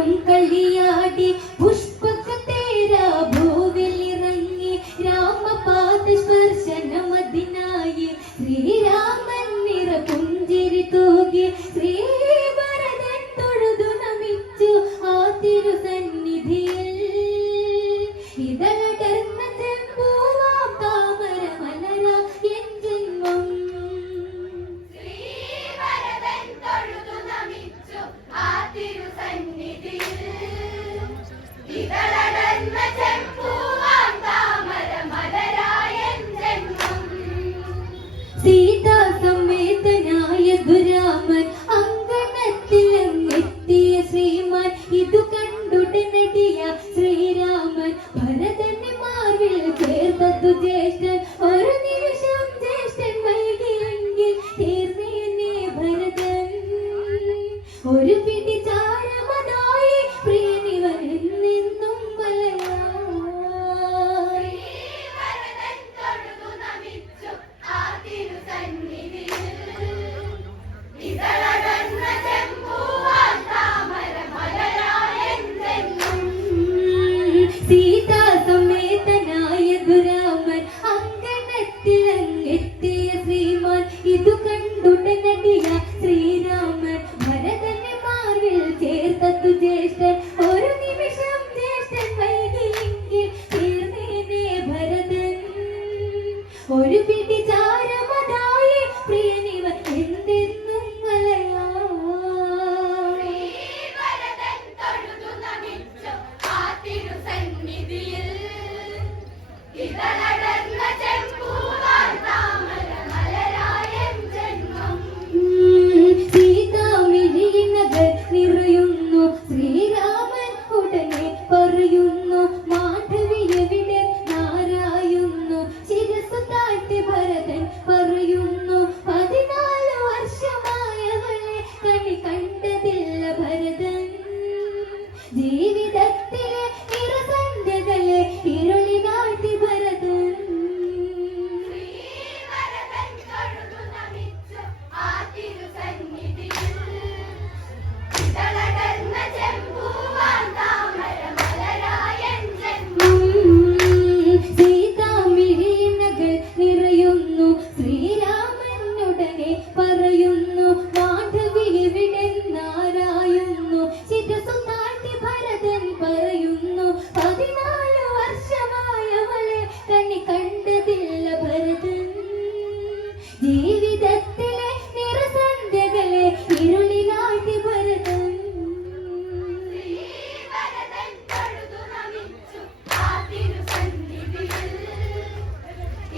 कलिया भूष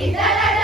ಇದರ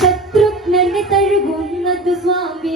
ശത്രുഘ്നനെ തഴുകുന്നത് സ്വാമി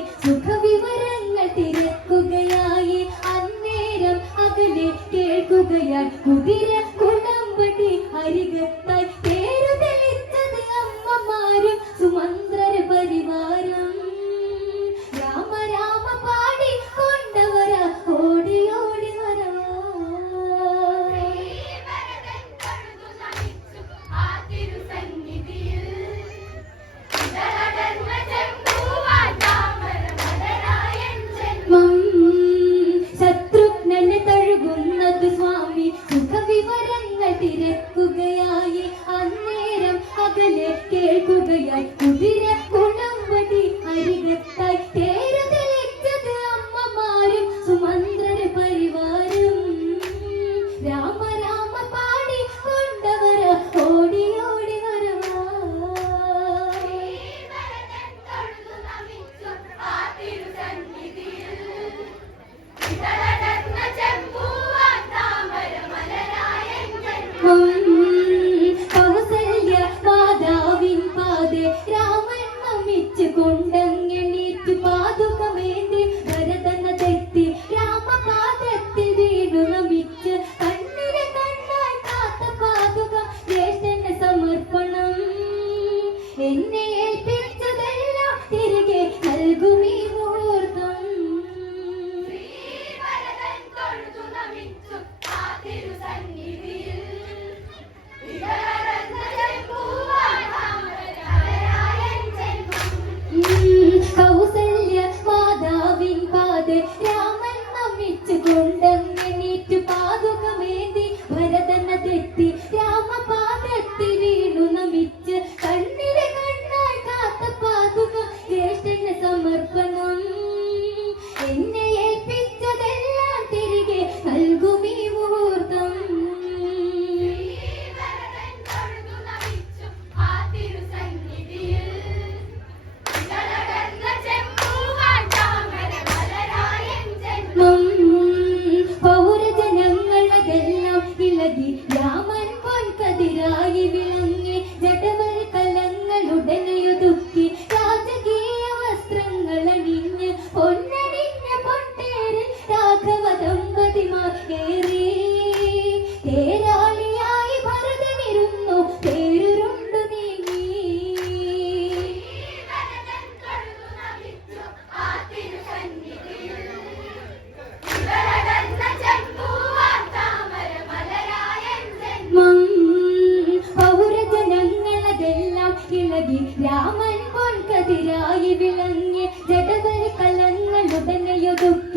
പൊൻകതിരായി വിളങ്ങി ജടവൽ കലങ്ങളുടനെയൊതുക്കി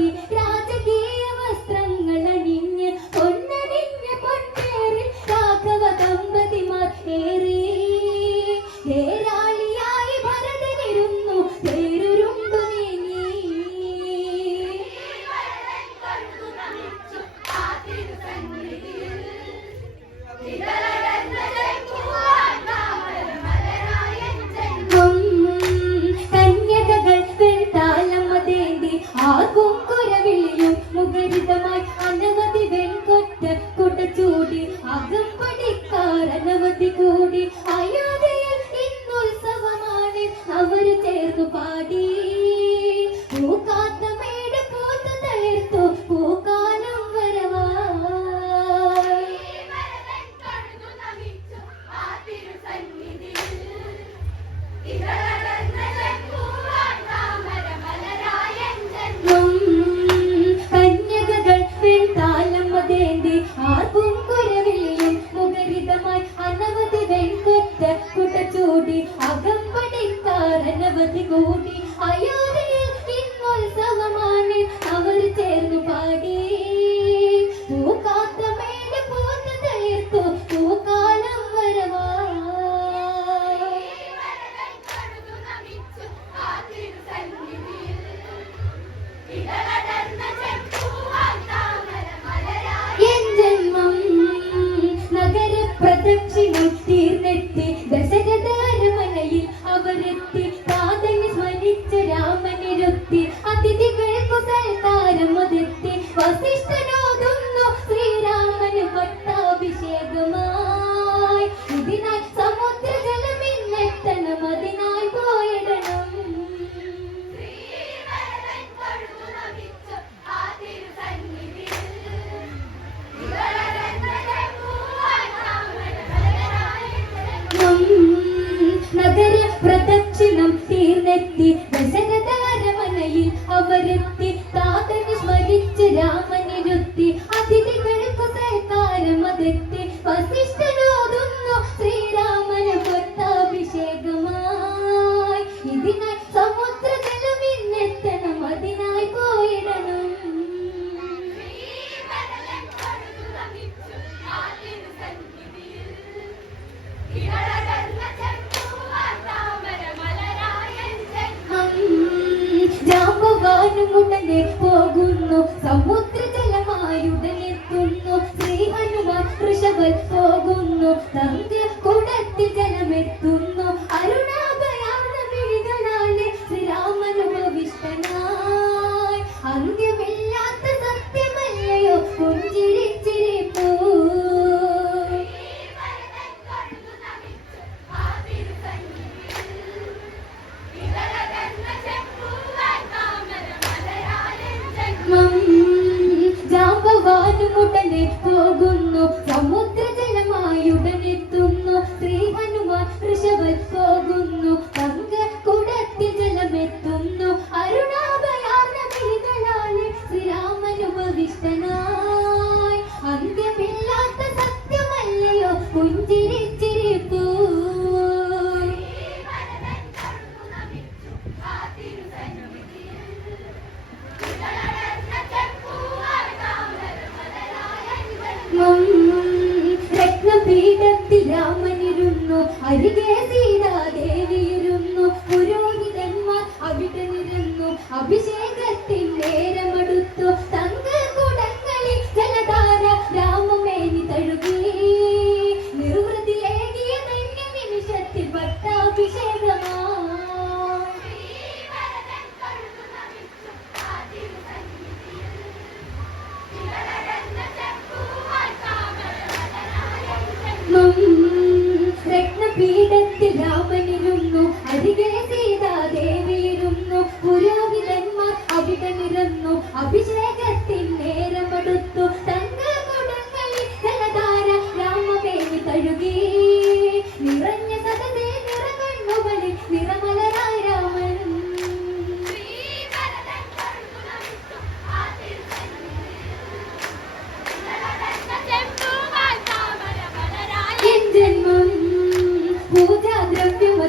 ഉടനെ പോകുന്നു? സമുദ്രജലമായുടനെത്തുന്നു ശ്രീ ഹനുമാൻ വൃഷഭൽ പോകുന്നു. തങ്ക കുടത്തിൽ ജലമെത്തുന്നു.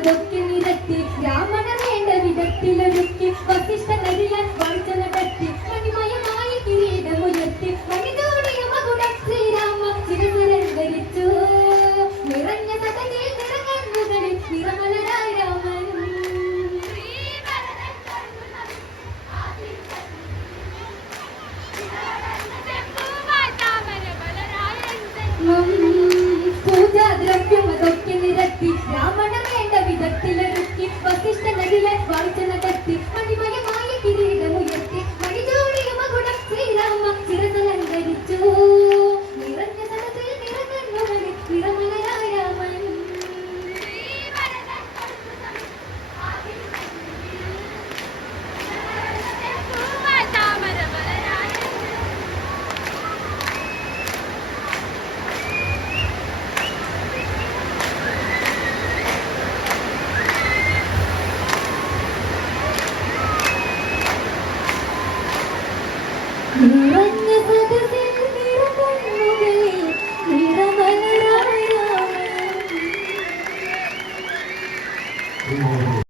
ভর্তি